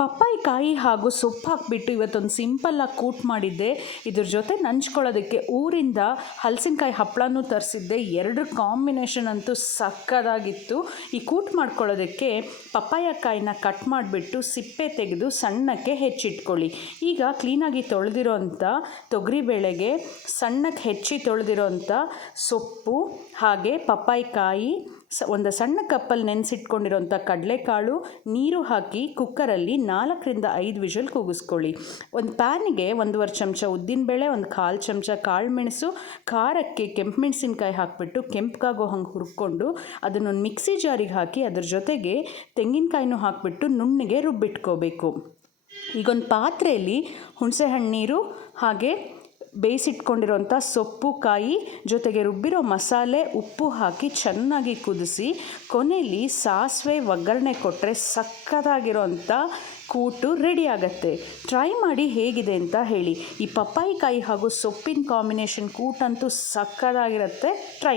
ಪಪ್ಪಾಯಿ ಕಾಯಿ ಹಾಗೂ ಸೊಪ್ಪು ಹಾಕಿಬಿಟ್ಟು ಇವತ್ತೊಂದು ಸಿಂಪಲ್ಲಾಗಿ ಕೂಟ್ ಮಾಡಿದ್ದೆ. ಇದ್ರ ಜೊತೆ ನಂಚ್ಕೊಳ್ಳೋದಕ್ಕೆ ಊರಿಂದ ಹಲಸಿನಕಾಯಿ ಹಪ್ಪಳನೂ ತರಿಸಿದ್ದೆ. ಎರಡರ ಕಾಂಬಿನೇಷನ್ ಅಂತೂ ಸಕ್ಕದಾಗಿತ್ತು. ಈ ಕೂಟ್ ಮಾಡ್ಕೊಳ್ಳೋದಕ್ಕೆ ಪಪ್ಪಾಯ ಕಾಯಿನ ಕಟ್ ಮಾಡಿಬಿಟ್ಟು ಸಿಪ್ಪೆ ತೆಗೆದು ಸಣ್ಣಕ್ಕೆ ಹೆಚ್ಚಿಟ್ಕೊಳ್ಳಿ. ಈಗ ಕ್ಲೀನಾಗಿ ತೊಳೆದಿರೋ ಅಂಥ ತೊಗರಿಬೇಳೆಗೆ ಸಣ್ಣಕ್ಕೆ ಹೆಚ್ಚಿ ತೊಳೆದಿರೋ ಅಂಥ ಸೊಪ್ಪು ಹಾಗೆ ಪಪ್ಪಾಯಿ ಕಾಯಿ, ಒಂದು ಸಣ್ಣ ಕಪ್ಪಲ್ಲಿ ನೆನೆಸಿಟ್ಕೊಂಡಿರೋಂಥ ಕಡಲೆಕಾಳು, ನೀರು ಹಾಕಿ ಕುಕ್ಕರಲ್ಲಿ 4ರಿಂದ 5 ವಿಷಲ್ ಕೂಗಿಸ್ಕೊಳ್ಳಿ. ಒಂದು ಪ್ಯಾನಿಗೆ 1.5 ಚಮಚ ಉದ್ದಿನಬೇಳೆ, 1/4 ಚಮಚ ಕಾಳುಮೆಣಸು, ಖಾರಕ್ಕೆ ಕೆಂಪು ಮೆಣಸಿನ್ಕಾಯಿ ಹಾಕಿಬಿಟ್ಟು ಕೆಂಪಗಾಗೋ ಹಂಗೆ ಹುರ್ಕೊಂಡು ಅದನ್ನೊಂದು ಮಿಕ್ಸಿ ಜಾರಿಗೆ ಹಾಕಿ ಅದ್ರ ಜೊತೆಗೆ ತೆಂಗಿನಕಾಯಿನೂ ಹಾಕಿಬಿಟ್ಟು ನುಣ್ಣಗೆ ರುಬ್ಬಿಟ್ಕೋಬೇಕು. ಈಗೊಂದು ಪಾತ್ರೆಯಲ್ಲಿ ಹುಣಸೆಹಣ್ಣು ನೀರು ಹಾಗೆ ಬೇಯಿಸಿಟ್ಕೊಂಡಿರೋಂಥ ಸೊಪ್ಪು ಕಾಯಿ ಜೊತೆಗೆ ರುಬ್ಬಿರೋ ಮಸಾಲೆ, ಉಪ್ಪು ಹಾಕಿ ಚೆನ್ನಾಗಿ ಕುದಿಸಿ ಕೊನೆಯಲ್ಲಿ ಸಾಸಿವೆ ಒಗ್ಗರಣೆ ಕೊಟ್ಟರೆ ಸಕ್ಕತ್ತಾಗಿರೋಂಥ ಕೂಟು ರೆಡಿ ಆಗುತ್ತೆ. ಟ್ರೈ ಮಾಡಿ ಹೇಗಿದೆ ಅಂತ ಹೇಳಿ. ಈ ಪಪ್ಪಾಯಿ ಕಾಯಿ ಹಾಗೂ ಸೊಪ್ಪಿನ ಕಾಂಬಿನೇಷನ್ ಕೂಟಂತೂ ಸಕ್ಕತ್ತಾಗಿರುತ್ತೆ. ಟ್ರೈ